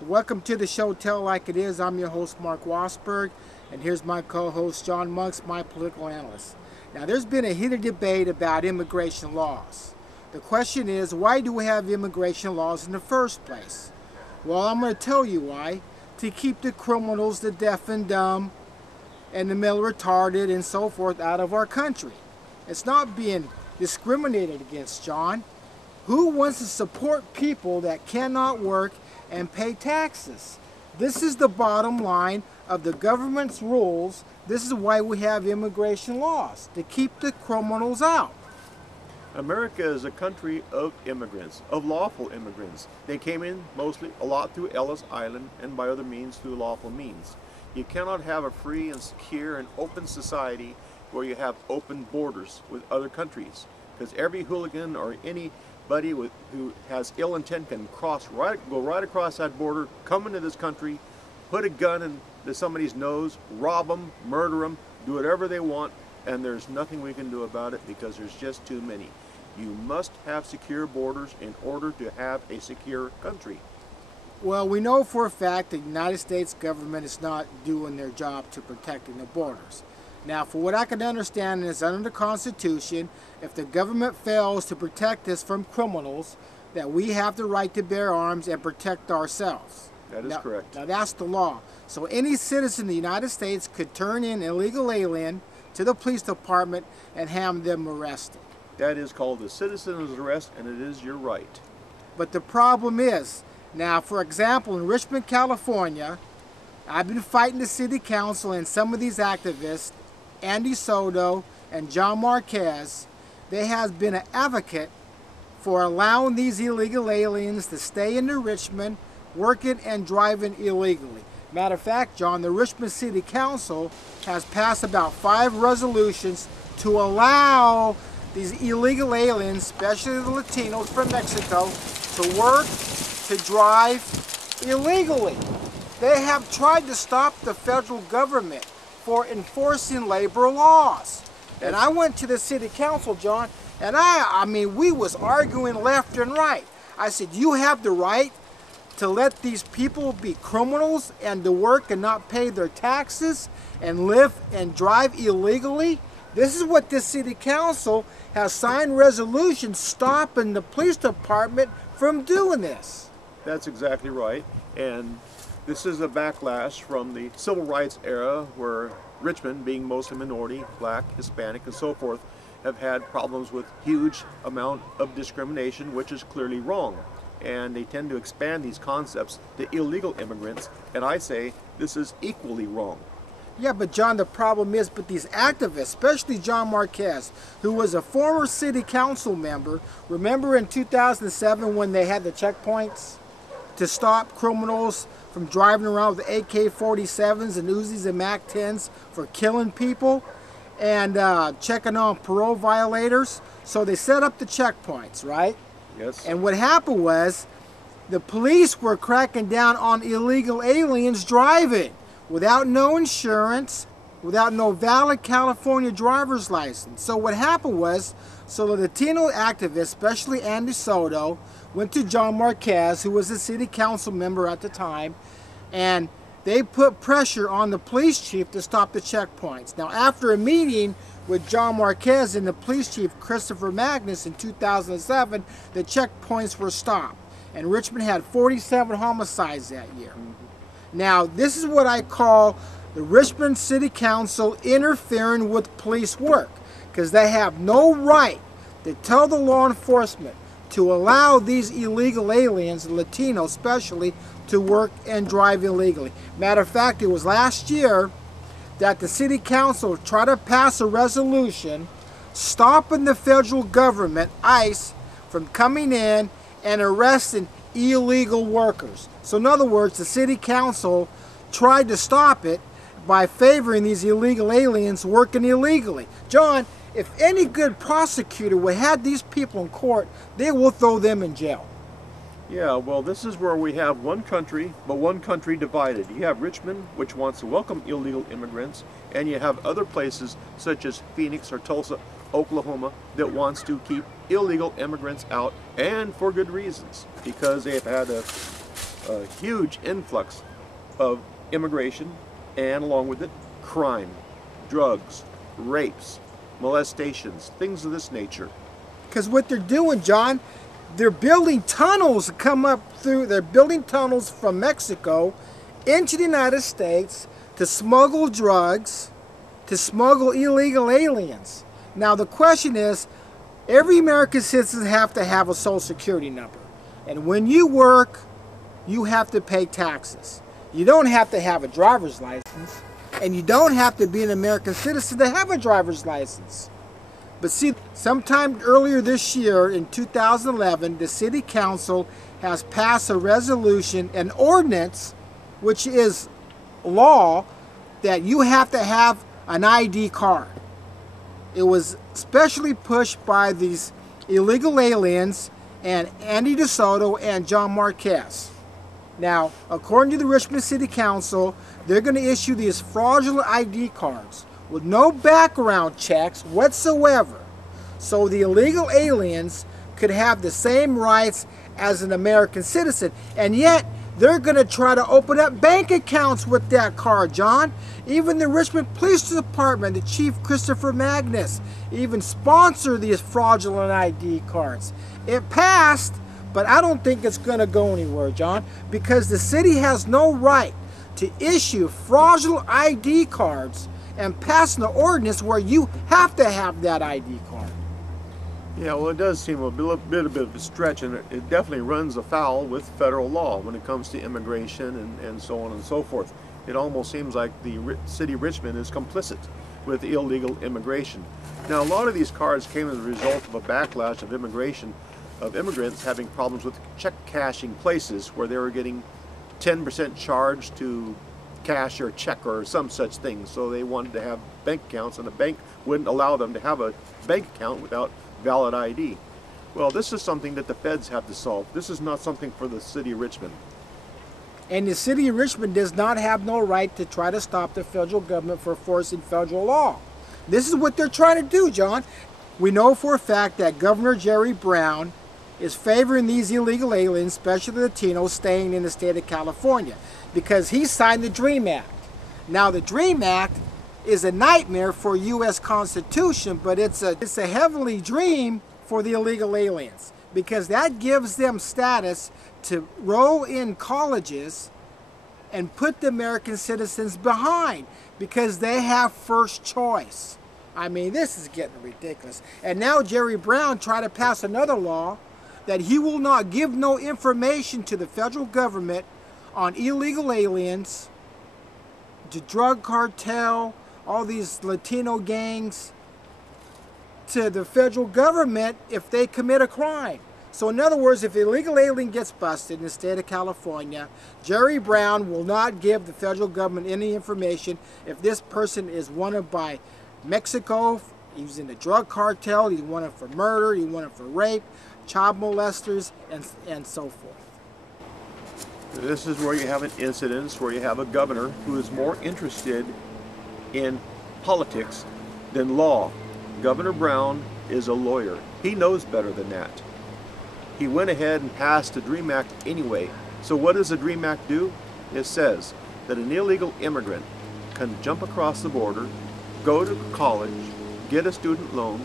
So welcome to the show Tell Like It Is. I'm your host Mark Wasberg, and here's my co-host John Monks, my political analyst. Now there's been a heated debate about immigration laws. The question is, why do we have immigration laws in the first place? Well, I'm going to tell you why. To keep the criminals, the deaf and dumb, and the mentally retarded and so forth out of our country. It's not being discriminated against, John. Who wants to support people that cannot work and pay taxes? This is the bottom line of the government's rules. This is why we have immigration laws, to keep the criminals out. America is a country of immigrants, of lawful immigrants. They came in mostly a lot through Ellis Island and by other means through lawful means. You cannot have a free and secure and open society where you have open borders with other countries, because every hooligan or anybody who has ill intent can go right across that border, come into this country, put a gun into somebody's nose, rob them, murder them, do whatever they want, and there's nothing we can do about it because there's just too many. You must have secure borders in order to have a secure country. Well, we know for a fact the United States government is not doing their job to protecting the borders. Now, for what I can understand is under the Constitution, if the government fails to protect us from criminals, that we have the right to bear arms and protect ourselves. That is correct. Now, that's the law. So any citizen of the United States could turn in an illegal alien to the police department and have them arrested. That is called a citizen's arrest, and it is your right. But the problem is, now, for example, in Richmond, California, I've been fighting the city council and some of these activists, Andy Soto and John Marquez. They have been an advocate for allowing these illegal aliens to stay in Richmond, working and driving illegally. Matter of fact, John, the Richmond City Council has passed about 5 resolutions to allow these illegal aliens, especially the Latinos from Mexico, to work, to drive illegally. They have tried to stop the federal government for enforcing labor laws. And I went to the city council, John, and I mean, we was arguing left and right. I said, you have the right to let these people be criminals and to work and not pay their taxes and live and drive illegally? This is what this city council has signed resolutions stopping the police department from doing this. That's exactly right. And this is a backlash from the civil rights era where Richmond, being mostly minority, black, Hispanic, and so forth, have had problems with huge amount of discrimination, which is clearly wrong. And they tend to expand these concepts to illegal immigrants, and I say this is equally wrong. Yeah, but John, the problem is, but these activists, especially John Marquez, who was a former city council member, remember in 2007 when they had the checkpoints to stop criminals from driving around with AK-47s and Uzis and MAC-10s for killing people and checking on parole violators? So they set up the checkpoints, right? Yes. And what happened was the police were cracking down on illegal aliens driving without no insurance, without no valid California driver's license. So what happened was, so the Latino activists, especially Andy Soto, went to John Marquez, who was a city council member at the time, and they put pressure on the police chief to stop the checkpoints. Now, after a meeting with John Marquez and the police chief, Christopher Magnus, in 2007, the checkpoints were stopped. And Richmond had 47 homicides that year. Now, this is what I call the Richmond City Council interfering with police work, because they have no right to tell the law enforcement to allow these illegal aliens, Latinos especially, to work and drive illegally. Matter of fact, it was last year that the city council tried to pass a resolution stopping the federal government, ICE, from coming in and arresting illegal workers. So in other words, the city council tried to stop it by favoring these illegal aliens working illegally. John, if any good prosecutor would have these people in court, they will throw them in jail. Yeah, well, this is where we have one country, but one country divided. You have Richmond, which wants to welcome illegal immigrants, and you have other places such as Phoenix or Tulsa, Oklahoma, that wants to keep illegal immigrants out, and for good reasons, because they've had a a huge influx of immigration, and along with it, crime, drugs, rapes, molestations, things of this nature. Because what they're doing, John, they're building tunnels to come up through, they're building tunnels from Mexico into the United States to smuggle drugs, to smuggle illegal aliens. Now the question is, every American citizen have to have a social security number. And when you work, you have to pay taxes. You don't have to have a driver's license, and you don't have to be an American citizen to have a driver's license. But see, sometime earlier this year, in 2011, the City Council has passed a resolution, an ordinance, which is law, that you have to have an ID card. It was specially pushed by these illegal aliens and Andy DeSoto and John Marquez. Now, according to the Richmond City Council, they're going to issue these fraudulent ID cards with no background checks whatsoever, so the illegal aliens could have the same rights as an American citizen. And yet, they're going to try to open up bank accounts with that card, John. Even the Richmond Police Department, the Chief Christopher Magnus, even sponsored these fraudulent ID cards. It passed, but I don't think it's going to go anywhere, John, because the city has no right to issue fraudulent ID cards and pass an ordinance where you have to have that ID card. Yeah, well, it does seem a bit of a stretch, and it definitely runs afoul with federal law when it comes to immigration and so on and so forth. It almost seems like the city of Richmond is complicit with illegal immigration. Now, a lot of these cards came as a result of a backlash of immigrants having problems with check cashing places where they were getting 10% charged to cash or check or some such thing. So they wanted to have bank accounts, and the bank wouldn't allow them to have a bank account without valid ID. Well, this is something that the feds have to solve. This is not something for the city of Richmond. And the city of Richmond does not have no right to try to stop the federal government for enforcing federal law. This is what they're trying to do, John. We know for a fact that Governor Jerry Brown is favoring these illegal aliens, especially Latinos, staying in the state of California because he signed the DREAM Act. Now, the DREAM Act is a nightmare for U.S. Constitution, but it's a heavenly dream for the illegal aliens because that gives them status to roll in colleges and put the American citizens behind because they have first choice. I mean, this is getting ridiculous. And now Jerry Brown tried to pass another law that he will not give no information to the federal government on illegal aliens, the drug cartel, all these Latino gangs, to the federal government if they commit a crime. So in other words, if an illegal alien gets busted in the state of California, Jerry Brown will not give the federal government any information if this person is wanted by Mexico, he's in the drug cartel, he's wanted for murder, he's wanted for rape, child molesters, and so forth. This is where you have an incidence where you have a governor who is more interested in politics than law. Governor Brown is a lawyer. He knows better than that. He went ahead and passed the DREAM Act anyway. So what does the DREAM Act do? It says that an illegal immigrant can jump across the border, go to college, get a student loan,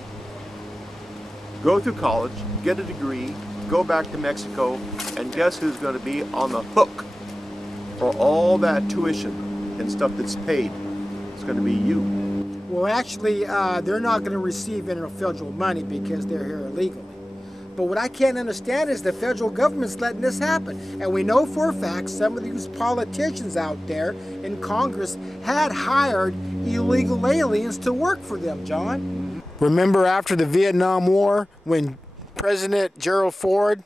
go through college, get a degree, go back to Mexico, and guess who's going to be on the hook for all that tuition and stuff that's paid? It's going to be you. Well, actually, they're not going to receive any federal money because they're here illegally. But what I can't understand is the federal government's letting this happen. And we know for a fact some of these politicians out there in Congress had hired illegal aliens to work for them, John. Remember after the Vietnam War when President Gerald Ford